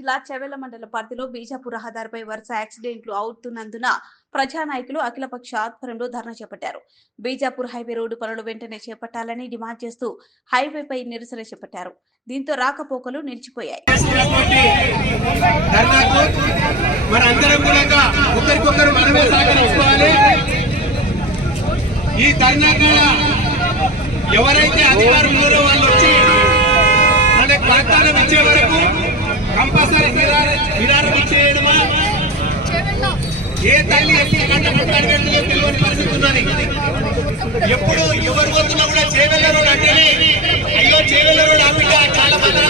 జిల్లా చెవెళ్ల మండల పరిధిలో బీజాపూర్ రహదారిపై వరుస యాక్సిడెంట్లు అవుతున్నందున ప్రజానాయకులు అఖిలపక్ష ఆధ్వర్యంలో ధర్నా చేపట్టారు. బీజాపూర్ హైవే రోడ్డు పనులు వెంటనే చేపట్టాలని డిమాండ్ చేస్తూ హైవేపై నిరసన చేపట్టారు. దీంతో రాకపోకలు నిలిచిపోయాయి. ఎవరైతే అధికారులు ఉన్నారో వాళ్ళు వచ్చి మనకు వాగ్దానం ఇచ్చే వరకు కంపల్సరీ విరారం ఇచ్చేయడమా, ఏ తల్లి ఎప్పుడు కంట మాట్లాడేందులో తెలియని పరిస్థితి ఉన్నది. ఎప్పుడు ఎవరు పోతున్నా కూడా చేవెళ్ళ రోడ్ అంటేనే అయ్యో చేవెళ్ళ రోడ్ ఆపిట చాలా మంది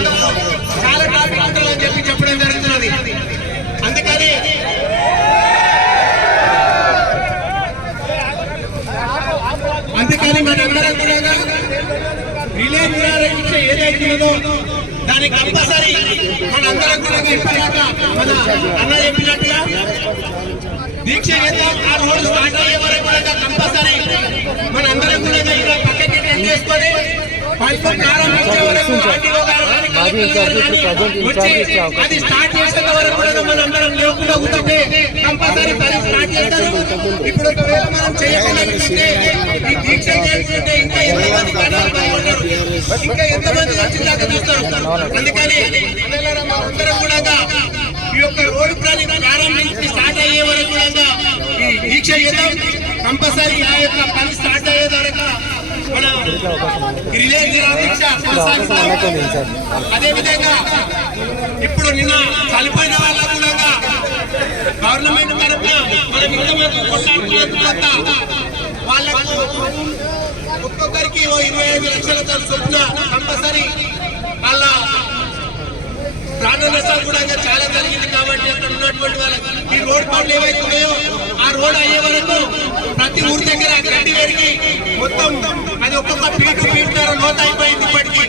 చాలా ట్రాఫిక్ ఉంటుందని చెప్పి చెప్పడం జరుగుతున్నది. అందుకని మనందరం కూడా రిలే నిరాకరించే ఏదైతుందో దానికి కంపల్సరీ మనందరం కూడా ఇప్పటిదాకా మన అన్న చెప్పినట్టుగా దీక్ష చేద్దాం. ఆ రోడ్డు స్టార్ట్ అయ్యే వరకు కూడా కంపల్సరీ మనందరం కూడా ఇలా పక్కకి టెన్ చేసుకొని పనులు ప్రారంభించే వరకు అది స్టార్ట్ చేసే వరకు కూడా మనందరం లేకుండా ఉంటే కంపల్సరీ పని స్టార్ట్ చేస్తాం. ఇప్పుడు ఒకవేళ మనం చేయకపోతే ఈ దీక్ష చేసుకుంటే ఇంకా ఎంతమంది పాల్గొంటారు, ఇంకా ఎంతమంది వచ్చిందాకా చూస్తారు. అందుకని అందరం కూడా ఈ యొక్క రోడ్డు పని ప్రారంభించి స్టార్ట్ అయ్యే వరకు కూడా ఈ దీక్ష చేద్దాం. కంపల్సరీ ఆ యొక్క పని స్టార్ట్ అయ్యే వరకు మన రిలే దీక్ష కొనసాగిస్తాం. అదేవిధంగా ఇప్పుడు నిన్న చనిపోయిన వాళ్ళకు కూడా గవర్నమెంట్ తరఫున మనం ఇంతమంది కొట్లాడుతున్న వాళ్ళకు ఒక్కొక్కరికి 25 లక్షల చొప్పున కంపల్సరీ వాళ్ళ ప్రాణ నష్టాలు కూడా చాలా జరిగింది. కాబట్టి అక్కడ ఉన్నటువంటి వాళ్ళకి ఈ రోడ్ పనులు ఏవైతే ఉన్నాయో ఆ రోడ్ అయ్యే వరకు ప్రతి ఊరి దగ్గర గడ్డి పెరిగి మొత్తం అది ఒక్కొక్క పీటు పీటున్నర లోతు అయిపోయింది. ఇప్పటికీ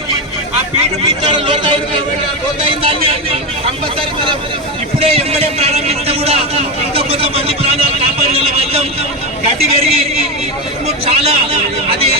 ఆ పీటు పీటున్నర లోతైన దాన్ని కంపల్సరీ మనం ఇప్పుడే ఎమ్మడే ప్రారంభిస్తే కూడా ఇంకా కొంతమంది ప్రాణాలు కాపాడిన వెళ్తాం. గడ్డి పెరిగి చాలా అది